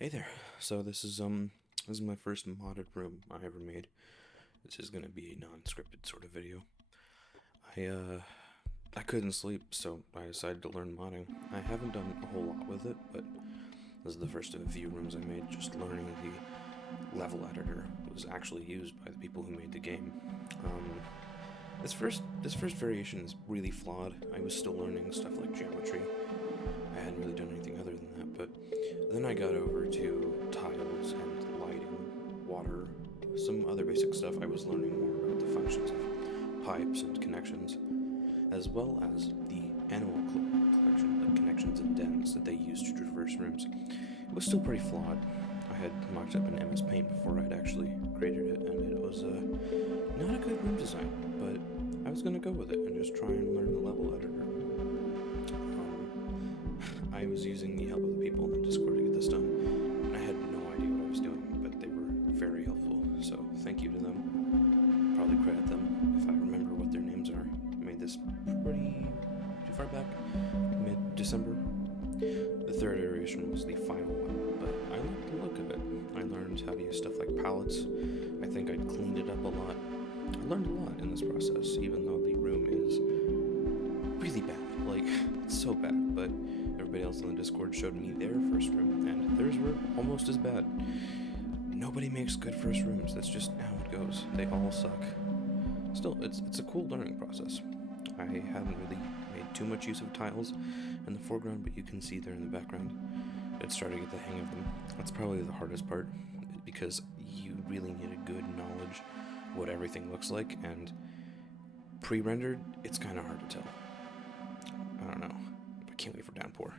Hey there. So this is my first modded room I ever made. This is gonna be a non-scripted sort of video. I uh I couldn't sleep, so I decided to learn modding. I haven't done a whole lot with it, but this is the first of a few rooms I made. Just learning the level editor that was actually used by the people who made the game. Um, this first variation is really flawed. I was still learning stuff like geometry. I hadn't really done anything other than that, but then I got over to tiles and lighting, water, some other basic stuff. I was learning more about the functions of pipes and connections, as well as the animal collection, like connections and dens that they used to traverse rooms. It was still pretty flawed. I had mocked up in MS Paint before I'd actually created it, and it was not a good room design, but I was gonna go with it and just try and learn the level editor. I was using the help of the people in the Discord to get this done, and I had no idea what I was doing, but they were very helpful, so thank you to them. Probably credit them if I remember what their names are. I made this pretty too far back, mid-December. The third iteration was the final one, but I liked the look of it. I learned how to use stuff like palettes. I think I'd cleaned it up a lot. I learned a lot in this process, even though the room is really bad. Like, it's so bad, but everybody else on the Discord showed me their first room, and theirs were almost as bad. Nobody makes good first rooms, that's just how it goes. They all suck. Still, it's a cool learning process. I haven't really made too much use of tiles in the foreground, but you can see there in the background. It's starting to get the hang of them. That's probably the hardest part, because you really need a good knowledge of what everything looks like, and pre-rendered, it's kind of hard to tell. I don't know. I can't wait for downpour.